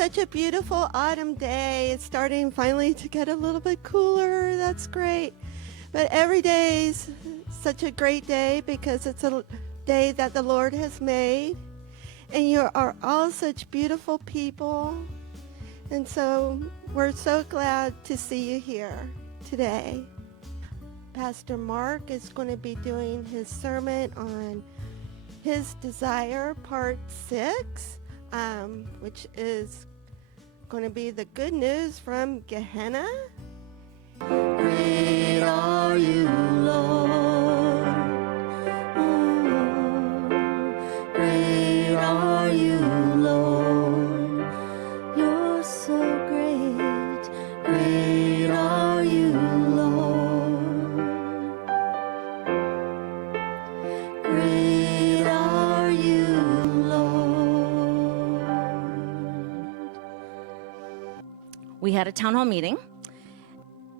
such a beautiful autumn day. It's starting finally to get a little bit cooler. That's great. But every day is such a great day because it's a day that the Lord has made. And you are all such beautiful people. And so we're so glad to see you here today. Pastor Mark is going to be doing his sermon on his desire, part 6, which is going to be the good news from Gehenna. Great are you, Lord. Oh, great are you, Lord. You're so great. Great are you, Lord. Great are you, Lord. We had a town hall meeting.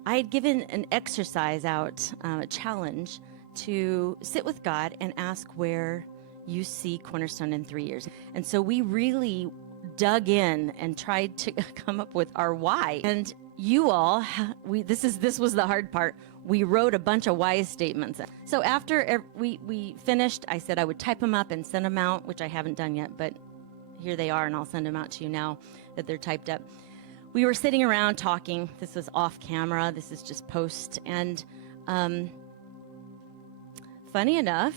I had given an exercise out, a challenge, to sit with God and ask where you see Cornerstone in 3 years. And so we really dug in and tried to come up with our why. And you all, this was the hard part. We wrote a bunch of why statements. So after we finished, I said I would type them up and send them out, which I haven't done yet, but here they are, and I'll send them out to you now that they're typed up. We were sitting around talking. This was off camera. This is just post. And funny enough,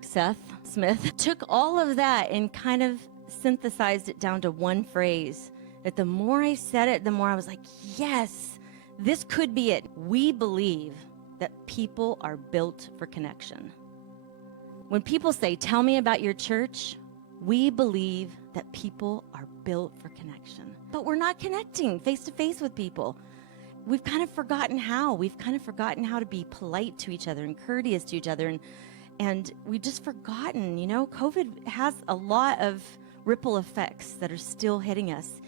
Seth Smith took all of that and kind of synthesized it down to one phrase. That the more I said it, the more I was like, yes, this could be it. We believe that people are built for connection. When people say, tell me about your church, we believe that people are built for connection. But we're not connecting face to face with people. We've kind of forgotten how. We've kind of forgotten how to be polite to each other and courteous to each other. And we've just forgotten, COVID has a lot of ripple effects that are still hitting us.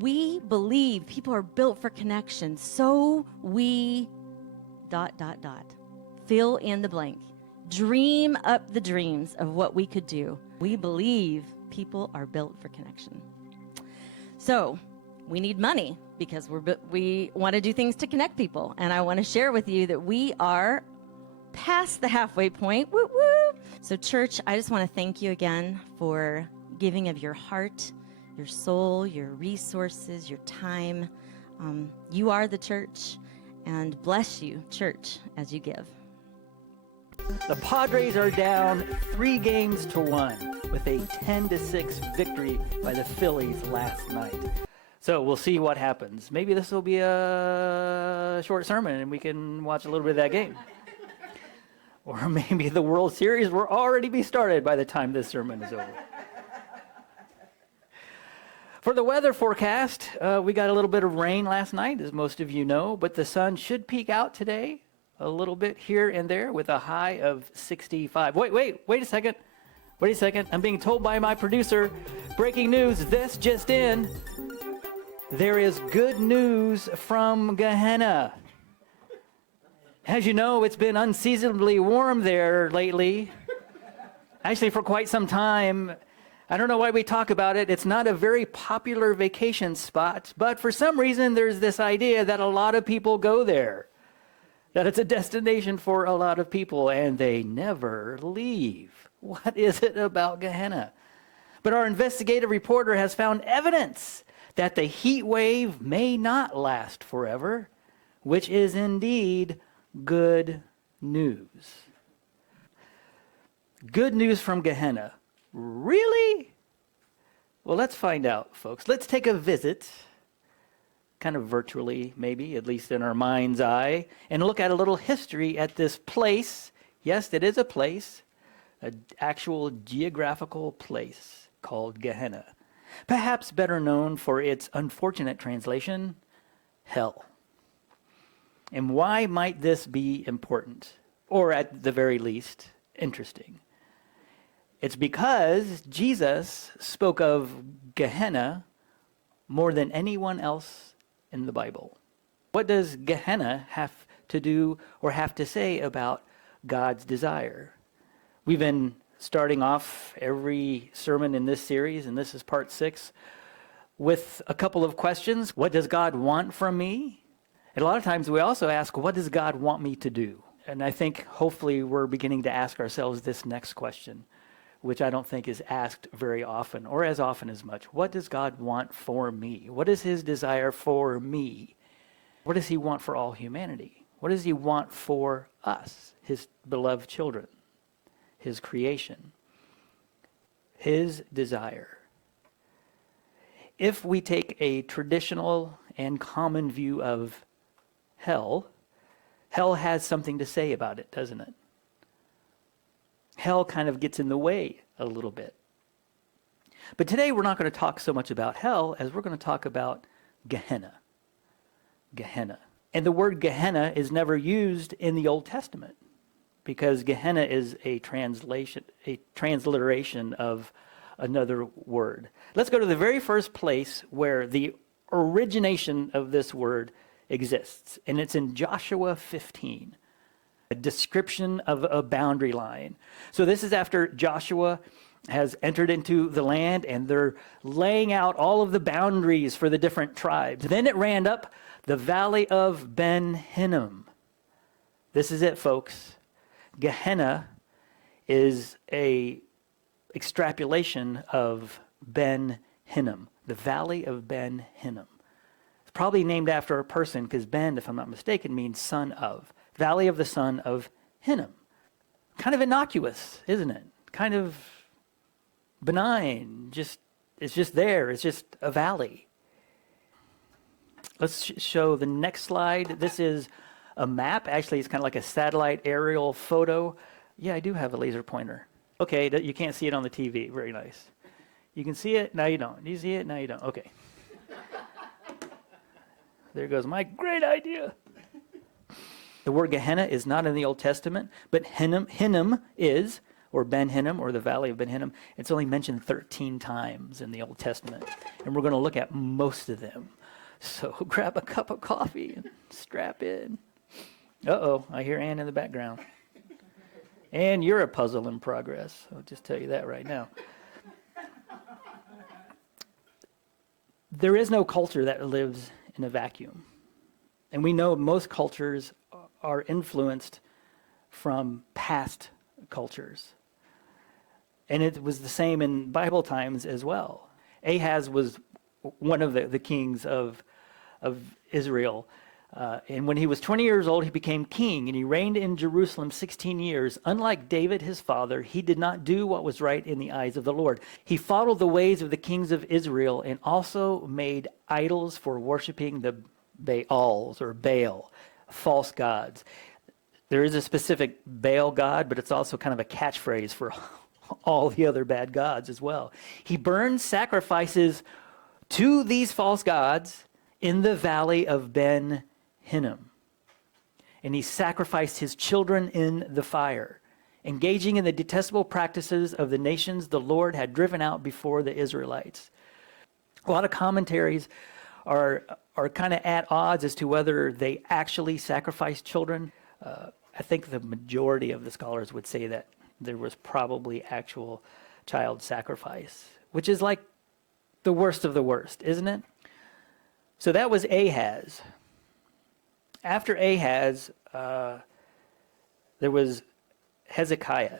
We believe people are built for connection. So we ... Fill in the blank. Dream up the dreams of what we could do. We believe people are built for connection. So we need money because we want to do things to connect people. And I want to share with you that we are past the halfway point. Woo woo! So church, I just want to thank you again for giving of your heart, your soul, your resources, your time. You are the church, and bless you, church, as you give. The Padres are down 3-1 with a 10-6 victory by the Phillies last night. So we'll see what happens. Maybe this will be a short sermon and we can watch a little bit of that game. Or maybe the World Series will already be started by the time this sermon is over. For the weather forecast, we got a little bit of rain last night, as most of you know, but the sun should peek out today a little bit here and there with a high of 65. Wait a second. I'm being told by my producer, breaking news, this just in. There is good news from Gehenna. As you know, it's been unseasonably warm there lately. Actually, for quite some time. I don't know why we talk about it. It's not a very popular vacation spot, but for some reason, there's this idea that a lot of people go there. That it's a destination for a lot of people, and they never leave. What is it about Gehenna? But our investigative reporter has found evidence that the heat wave may not last forever, which is indeed good news. Good news from Gehenna. Really? Well, let's find out, folks. Let's take a visit, kind of virtually, maybe, at least in our mind's eye, and look at a little history at this place. Yes, it is a place, an actual geographical place called Gehenna. Perhaps better known for its unfortunate translation, hell. And why might this be important? Or at the very least, interesting? It's because Jesus spoke of Gehenna more than anyone else in the Bible. What does Gehenna have to do or have to say about God's desire? We've been starting off every sermon in this series, and this is part 6, with a couple of questions. What does God want from me? And a lot of times we also ask, what does God want me to do? And I think hopefully we're beginning to ask ourselves this next question, which I don't think is asked very often or as often as much. What does God want for me? What is his desire for me? What does he want for all humanity? What does he want for us, his beloved children, his creation, his desire? If we take a traditional and common view of hell, hell has something to say about it, doesn't it? Hell kind of gets in the way a little bit. But today we're not going to talk so much about hell as we're going to talk about Gehenna. Gehenna. And the word Gehenna is never used in the Old Testament because Gehenna is a transliteration of another word. Let's go to the very first place where the origination of this word exists, and it's in Joshua 15, a description of a boundary line. So this is after Joshua has entered into the land, and they're laying out all of the boundaries for the different tribes. Then it ran up the valley of Ben Hinnom. This is it, folks. Gehenna is a extrapolation of Ben Hinnom, the valley of Ben Hinnom. It's probably named after a person because Ben, if I'm not mistaken, means son of. Valley of the son of Hinnom. Kind of innocuous, isn't it? Kind of benign. It's just there. It's just a valley. Let's show the next slide. This is a map. Actually, it's kind of like a satellite aerial photo. Yeah, I do have a laser pointer. Okay, you can't see it on the TV. Very nice. You can see it, now you don't. Do you see it? Now you don't. Okay. There goes my great idea. The word Gehenna is not in the Old Testament, but Hinnom is, or Ben Hinnom, or the valley of Ben Hinnom. It's only mentioned 13 times in the Old Testament, and we're going to look at most of them. So grab a cup of coffee and strap in. Uh-oh, I hear Ann in the background. And you're a puzzle in progress. I'll just tell you that right now. There is no culture that lives in a vacuum. And we know most cultures are influenced from past cultures. And it was the same in Bible times as well. Ahaz was one of the kings of Israel. And when he was 20 years old, he became king, and he reigned in Jerusalem 16 years. Unlike David, his father, he did not do what was right in the eyes of the Lord. He followed the ways of the kings of Israel and also made idols for worshiping the Baals, or Baal, false gods. There is a specific Baal god, but it's also kind of a catchphrase for all the other bad gods as well. He burned sacrifices to these false gods in the valley of Ben Hinnom. And he sacrificed his children in the fire, engaging in the detestable practices of the nations the Lord had driven out before the Israelites. A lot of commentaries are kind of at odds as to whether they actually sacrificed children. I think the majority of the scholars would say that there was probably actual child sacrifice, which is like the worst of the worst, isn't it? So that was Ahaz. After Ahaz, there was Hezekiah.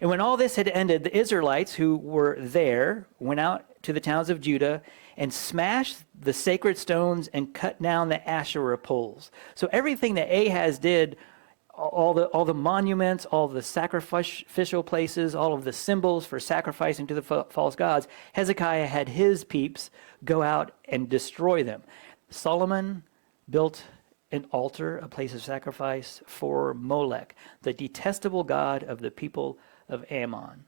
And when all this had ended, the Israelites who were there went out to the towns of Judah and smashed the sacred stones and cut down the Asherah poles. So everything that Ahaz did, all the monuments, all the sacrificial places, all of the symbols for sacrificing to the false gods, Hezekiah had his peeps go out and destroy them. Solomon built an altar, a place of sacrifice for Molech, the detestable god of the people of Ammon.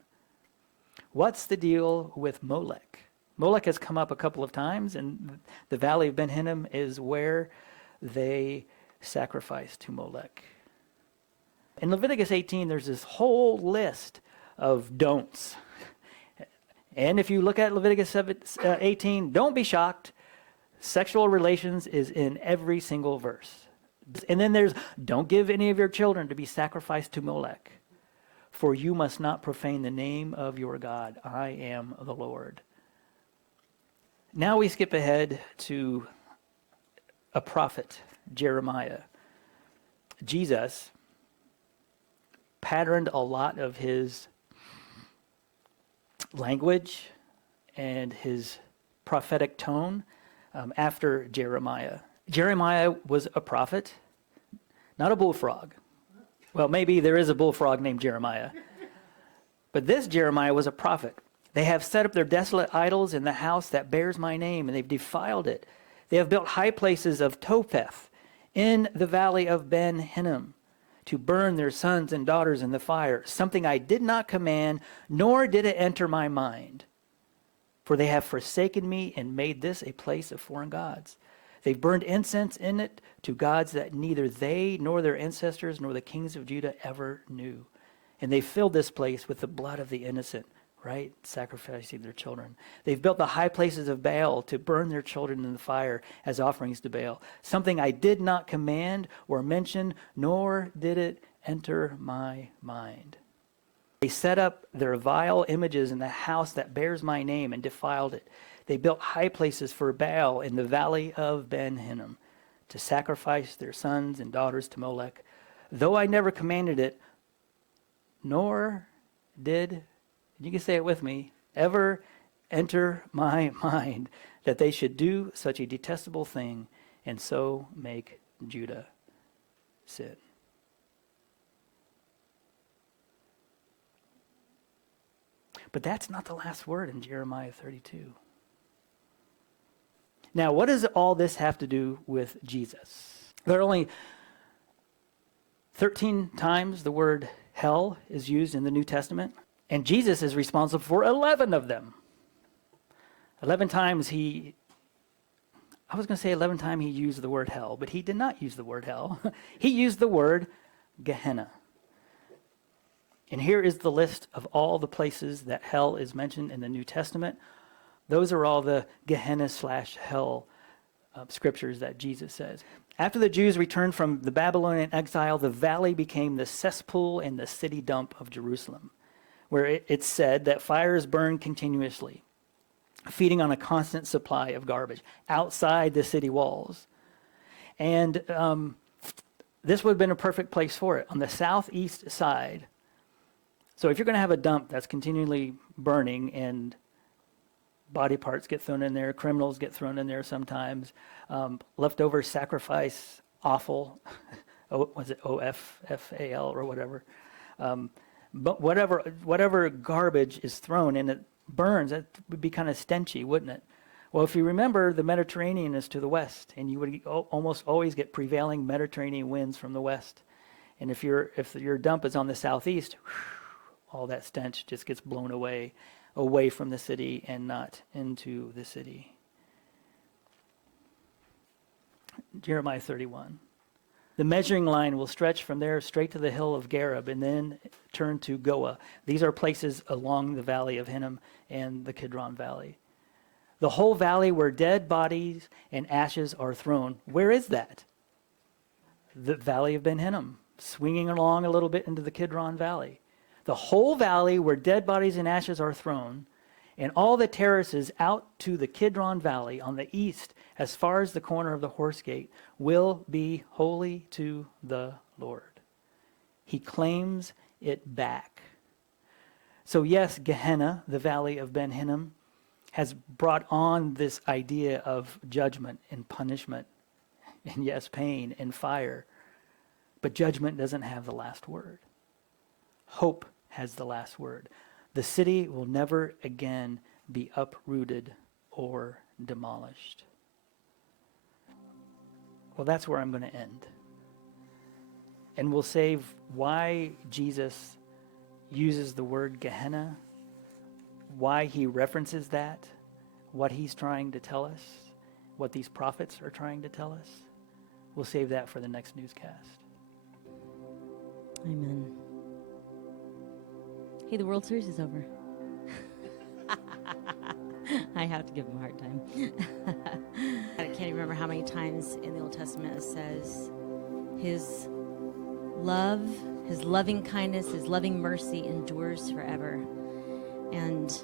What's the deal with Molech? Molech has come up a couple of times, and the valley of Ben Hinnom is where they sacrifice to Molech. In Leviticus 18, there's this whole list of don'ts. And if you look at Leviticus 18, don't be shocked. Sexual relations is in every single verse. And then there's, don't give any of your children to be sacrificed to Molech, for you must not profane the name of your God. I am the Lord. Now we skip ahead to a prophet, Jeremiah. Jesus patterned a lot of his language and his prophetic tone after Jeremiah. Jeremiah was a prophet, not a bullfrog. Well, maybe there is a bullfrog named Jeremiah. But this Jeremiah was a prophet. They have set up their desolate idols in the house that bears my name, and they've defiled it. They have built high places of Topheth in the valley of Ben Hinnom to burn their sons and daughters in the fire, something I did not command, nor did it enter my mind. For they have forsaken me and made this a place of foreign gods. They've burned incense in it to gods that neither they nor their ancestors nor the kings of Judah ever knew. And they filled this place with the blood of the innocent, right? Sacrificing their children. They've built the high places of Baal to burn their children in the fire as offerings to Baal. Something I did not command or mention, nor did it enter my mind. They set up their vile images in the house that bears my name and defiled it. They built high places for Baal in the valley of Ben Hinnom to sacrifice their sons and daughters to Molech. Though I never commanded it, nor did, you can say it with me, ever enter my mind that they should do such a detestable thing and so make Judah sin. But that's not the last word in Jeremiah 32. Now, what does all this have to do with Jesus? There are only 13 times the word hell is used in the New Testament, and Jesus is responsible for 11 of them. 11 times he used the word hell, but he did not use the word hell. He used the word Gehenna. And here is the list of all the places that hell is mentioned in the New Testament. Those are all the Gehenna/hell scriptures that Jesus says. After the Jews returned from the Babylonian exile, the valley became the cesspool and the city dump of Jerusalem, where it's said that fires burned continuously, feeding on a constant supply of garbage outside the city walls. And this would have been a perfect place for it. On the southeast side, so if you're going to have a dump that's continually burning and body parts get thrown in there, criminals get thrown in there sometimes, leftover sacrifice offal, was it OFFAL or whatever? But whatever garbage is thrown and it burns, that would be kind of stenchy, wouldn't it? Well, if you remember, the Mediterranean is to the west, and you would almost always get prevailing Mediterranean winds from the west. And if your dump is on the southeast, all that stench just gets blown away from the city and not into the city. Jeremiah 31. The measuring line will stretch from there straight to the hill of Gareb and then turn to Goa. These are places along the valley of Hinnom and the Kidron Valley. The whole valley where dead bodies and ashes are thrown. Where is that? The valley of Ben Hinnom, swinging along a little bit into the Kidron Valley. The whole valley where dead bodies and ashes are thrown, and all the terraces out to the Kidron Valley on the east, as far as the corner of the horse gate, will be holy to the Lord. He claims it back. So yes, Gehenna, the valley of Ben Hinnom, has brought on this idea of judgment and punishment, and yes, pain and fire. But judgment doesn't have the last word. Hope has the last word. The city will never again be uprooted or demolished. Well, that's where I'm going to end. And we'll save why Jesus uses the word Gehenna, why he references that, what he's trying to tell us, what these prophets are trying to tell us. We'll save that for the next newscast. Amen. Hey, the World Series is over. I have to give him a hard time. I can't even remember how many times in the Old Testament it says his love, his loving kindness, his loving mercy endures forever. And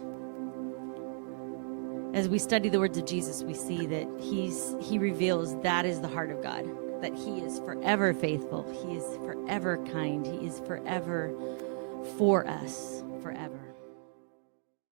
as we study the words of Jesus, we see that he reveals that is the heart of God, that he is forever faithful, he is forever kind, he is forever for us, forever.